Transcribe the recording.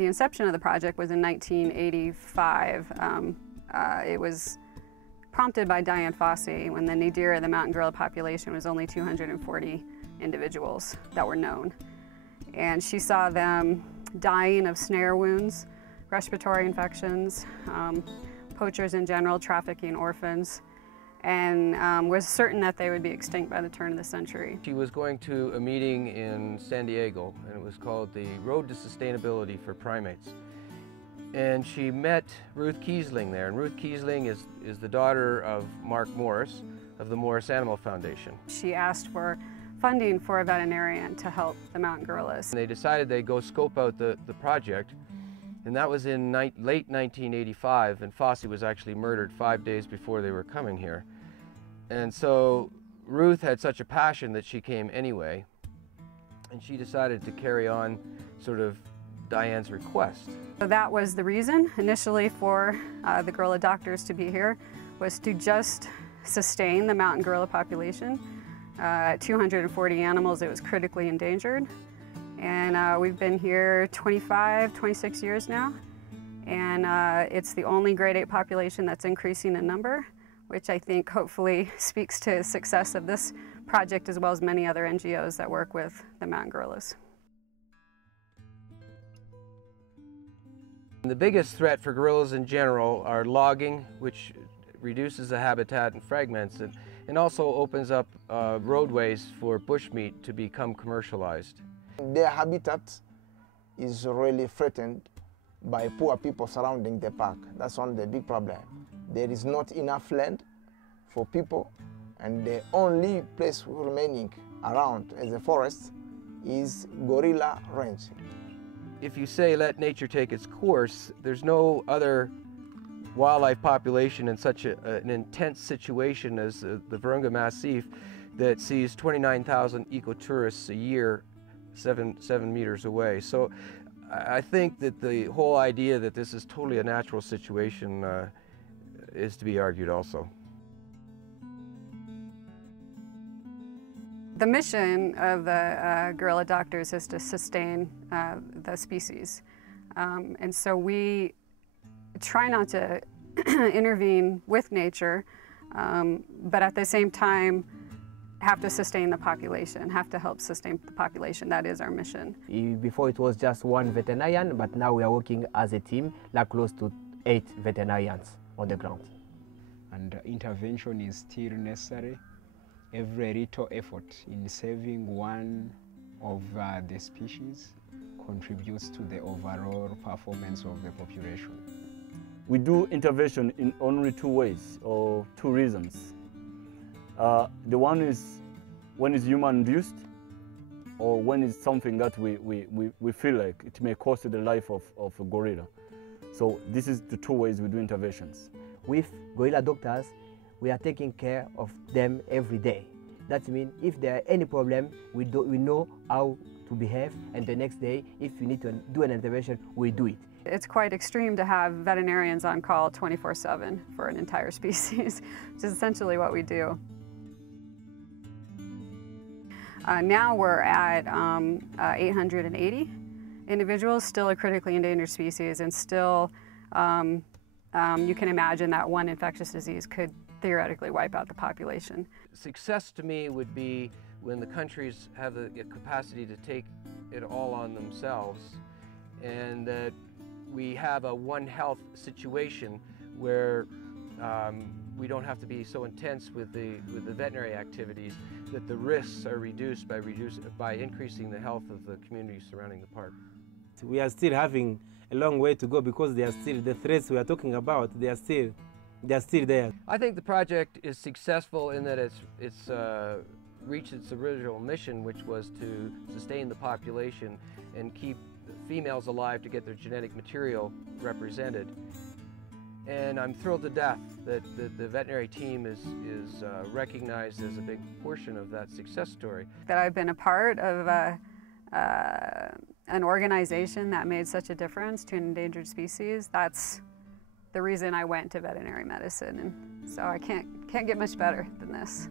The inception of the project was in 1985. It was prompted by Diane Fossey when the nadir of the mountain gorilla population was only 240 individuals that were known. And she saw them dying of snare wounds, respiratory infections, poachers in general, trafficking orphans, and was certain that they would be extinct by the turn of the century. She was going to a meeting in San Diego, and it was called the Road to Sustainability for Primates. And she met Ruth Kiesling there, and Ruth Kiesling is the daughter of Mark Morris of the Morris Animal Foundation. She asked for funding for a veterinarian to help the mountain gorillas. And they decided they'd go scope out the project, and that was in late 1985, and Fossey was actually murdered 5 days before they were coming here. And so Ruth had such a passion that she came anyway, and she decided to carry on sort of Diane's request. So that was the reason initially for the gorilla doctors to be here, was to just sustain the mountain gorilla population. At 240 animals, it was critically endangered. And we've been here 26 years now. And it's the only grade 8 population that's increasing in number, which I think hopefully speaks to the success of this project as well as many other NGOs that work with the mountain gorillas. The biggest threat for gorillas in general are logging, which reduces the habitat and fragments it, and also opens up roadways for bushmeat to become commercialized. Their habitat is really threatened by poor people surrounding the park. That's one of the big problems. There is not enough land for people, and the only place remaining around as a forest is gorilla range. If you say let nature take its course, there's no other wildlife population in such an intense situation as the Virunga Massif that sees 29,000 ecotourists a year 7 meters away. So I think that the whole idea that this is totally a natural situation is to be argued also. The mission of the gorilla doctors is to sustain the species. And so we try not to intervene with nature, but at the same time have to sustain the population, have to help sustain the population. That is our mission. Before it was just one veterinarian, but now we are working as a team, like close to 8 veterinarians on the ground. And intervention is still necessary. Every little effort in saving one of the species contributes to the overall performance of the population. We do intervention in only 2 ways or 2 reasons. The one is when it's human-induced, or when it's something that we feel like it may cost the life of a gorilla. So this is the 2 ways we do interventions. With gorilla doctors, we are taking care of them every day. That means if there are any problem, we know how to behave, and the next day, if we need to do an intervention, we do it. It's quite extreme to have veterinarians on call 24/7 for an entire species, which is essentially what we do. Now we're at 880 individuals, still a critically endangered species, and still you can imagine that one infectious disease could theoretically wipe out the population. Success to me would be when the countries have the capacity to take it all on themselves, and that we have a One Health situation where we don't have to be so intense with the veterinary activities, that the risks are reduced by increasing the health of the community surrounding the park. We are still having a long way to go because they are still, the threats we are talking about, they are still there. I think the project is successful in that it's reached its original mission, which was to sustain the population and keep females alive to get their genetic material represented. And I'm thrilled to death that the veterinary team is recognized as a big portion of that success story. That I've been a part of an organization that made such a difference to an endangered species, that's the reason I went to veterinary medicine. And so I can't get much better than this.